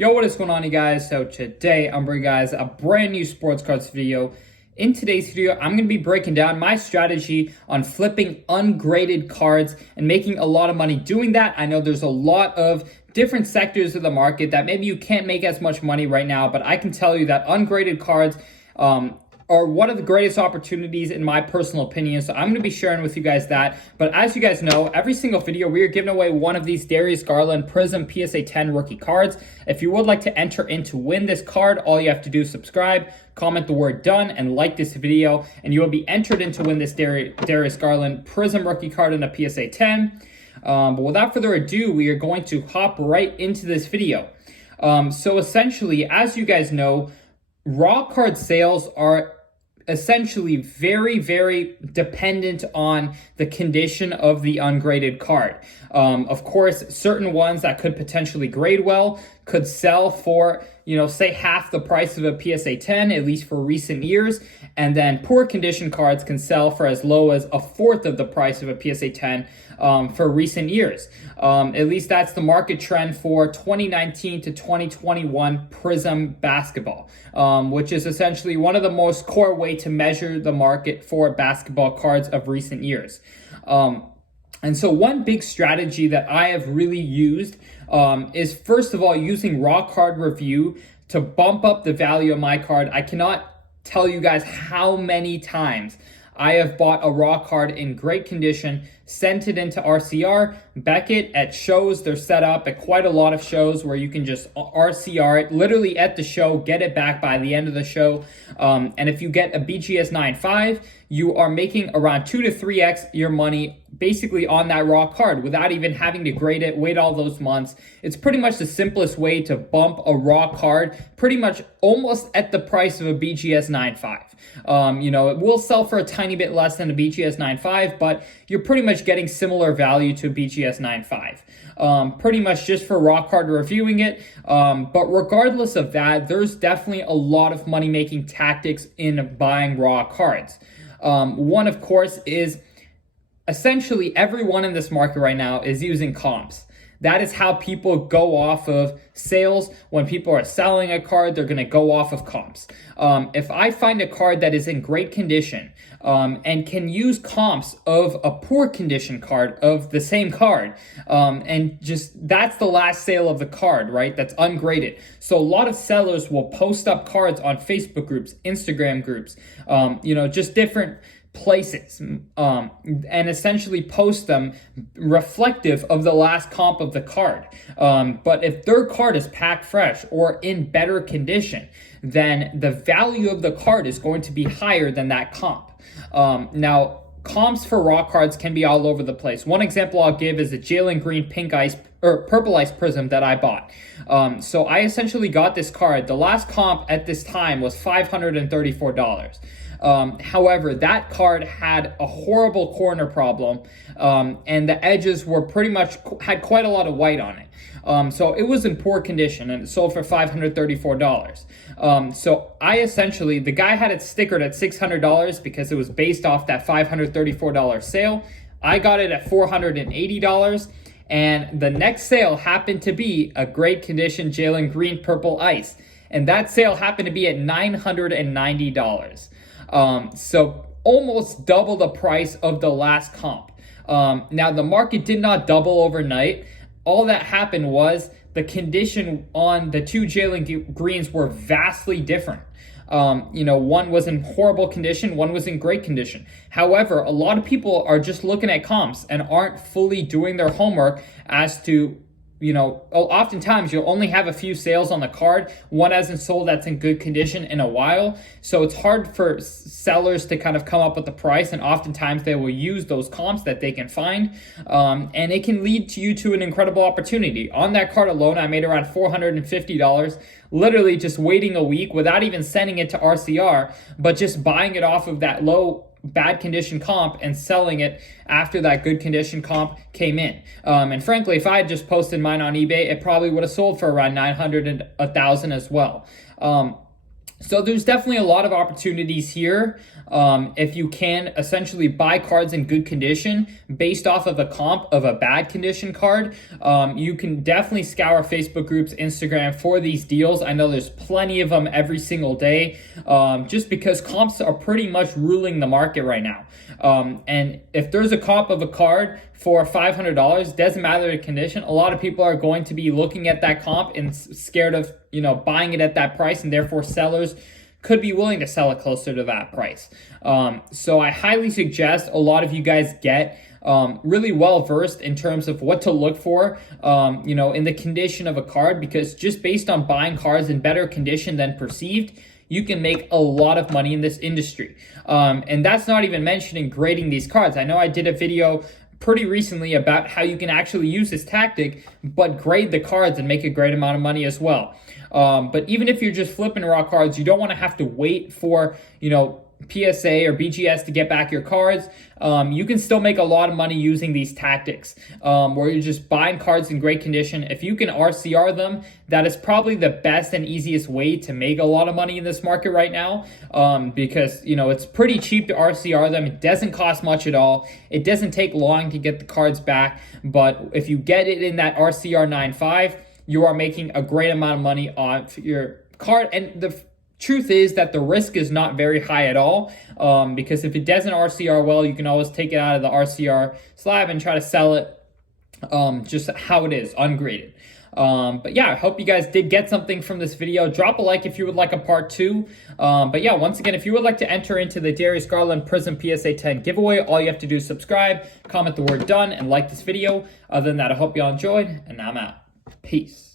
Yo, what is going on, you guys? So today I'm bringing you guys a brand new sports cards video. In today's video, I'm going to be breaking down my strategy on flipping ungraded cards and making a lot of money doing that. I know there's a lot of different sectors of the market that maybe you can't make as much money right now, but I can tell you that ungraded cards are one of the greatest opportunities in my personal opinion. So I'm going to be sharing with you guys that. But as you guys know, every single video we are giving away one of these Darius Garland Prizm PSA 10 rookie cards. If you would like to enter in to win this card, all you have to do is subscribe, comment the word done, and like this video, and you will be entered in to win this Darius Garland Prizm rookie card in a PSA 10. But without further ado, we are going to hop right into this video. So essentially, as you guys know, raw card sales are essentially very dependent on the condition of the ungraded card. Of course, certain ones that could potentially grade well could sell for, say half the price of a PSA 10, at least for recent years. And then poor condition cards can sell for as low as a fourth of the price of a PSA 10 for recent years. At least that's the market trend for 2019 to 2021 Prizm basketball, which is essentially one of the most core way to measure the market for basketball cards of recent years. And so one big strategy that I have really used is, first of all, using raw card review to bump up the value of my card. I cannot tell you guys how many times I have bought a raw card in great condition, sent it into RCR, Beckett at shows. They're set up at quite a lot of shows where you can just RCR it literally at the show, get it back by the end of the show. And if you get a BGS 9.5, you are making around 2 to 3x your money basically on that raw card without even having to grade it, wait all those months. It's pretty much the simplest way to bump a raw card, pretty much almost at the price of a BGS 9.5. It will sell for a tiny bit less than a BGS 9.5, but you're pretty much getting similar value to a BGS 9.5. Pretty much just for raw card reviewing it. But regardless of that, there's definitely a lot of money-making tactics in buying raw cards. One, of course, is essentially everyone in this market right now is using comps. That is how people go off of sales. When people are selling a card, they're going to go off of comps. If I find a card that is in great condition and can use comps of a poor condition card of the same card, and just that's the last sale of the card, right? That's ungraded. So a lot of sellers will post up cards on Facebook groups, Instagram groups, just different places, and essentially post them reflective of the last comp of the card. But if their card is packed fresh or in better condition, then the value of the card is going to be higher than that comp. Now, comps for raw cards can be all over the place. One example I'll give is the Jalen Green Purple Ice Prizm that I bought. So I essentially got this card. The last comp at this time was $534. However, that card had a horrible corner problem, and the edges were pretty much had quite a lot of white on it. So it was in poor condition, and it sold for $534. So I essentially, the guy had it stickered at $600 because it was based off that $534 sale. I got it at $480. And the next sale happened to be a great condition Jalen Green Purple Ice. And that sale happened to be at $990. So almost double the price of the last comp. Now, the market did not double overnight. All that happened was the condition on the two Jalen Greens were vastly different. One was in horrible condition, one was in great condition. However, a lot of people are just looking at comps and aren't fully doing their homework as to, oftentimes you'll only have a few sales on the card. One hasn't sold that's in good condition in a while. So it's hard for sellers to kind of come up with the price. And oftentimes they will use those comps that they can find. And it can lead you to an incredible opportunity. On that card alone, I made around $450, literally just waiting a week without even sending it to RCR, but just buying it off of that low bad condition comp and selling it after that good condition comp came in. And frankly, if I had just posted mine on eBay, it probably would have sold for around $900 and $1,000 as well. So there's definitely a lot of opportunities here. If you can essentially buy cards in good condition based off of a comp of a bad condition card, you can definitely scour Facebook groups, Instagram for these deals. I know there's plenty of them every single day, just because comps are pretty much ruling the market right now. And if there's a comp of a card for $500, doesn't matter the condition, a lot of people are going to be looking at that comp and scared of, buying it at that price, and therefore sellers could be willing to sell it closer to that price. So I highly suggest a lot of you guys get really well versed in terms of what to look for, in the condition of a card, because just based on buying cards in better condition than perceived, you can make a lot of money in this industry. And that's not even mentioning grading these cards. I know I did a video pretty recently about how you can actually use this tactic, but grade the cards and make a great amount of money as well. But even if you're just flipping raw cards, you don't want to have to wait for, PSA or BGS to get back your cards. You can still make a lot of money using these tactics, where you're just buying cards in great condition. If you can RCR them, that is probably the best and easiest way to make a lot of money in this market right now, because it's pretty cheap to RCR them. It doesn't cost much at all. It doesn't take long to get the cards back, but if you get it in that RCR 9.5, you are making a great amount of money on your card. And the truth is that the risk is not very high at all, because if it doesn't RCR well, you can always take it out of the RCR slab and try to sell it just how it is, ungraded. But yeah, I hope you guys did get something from this video. Drop a like if you would like a part 2. But yeah, once again, if you would like to enter into the Darius Garland Prizm PSA 10 giveaway, all you have to do is subscribe, comment the word done, and like this video. Other than that, I hope y'all enjoyed, and I'm out. Peace.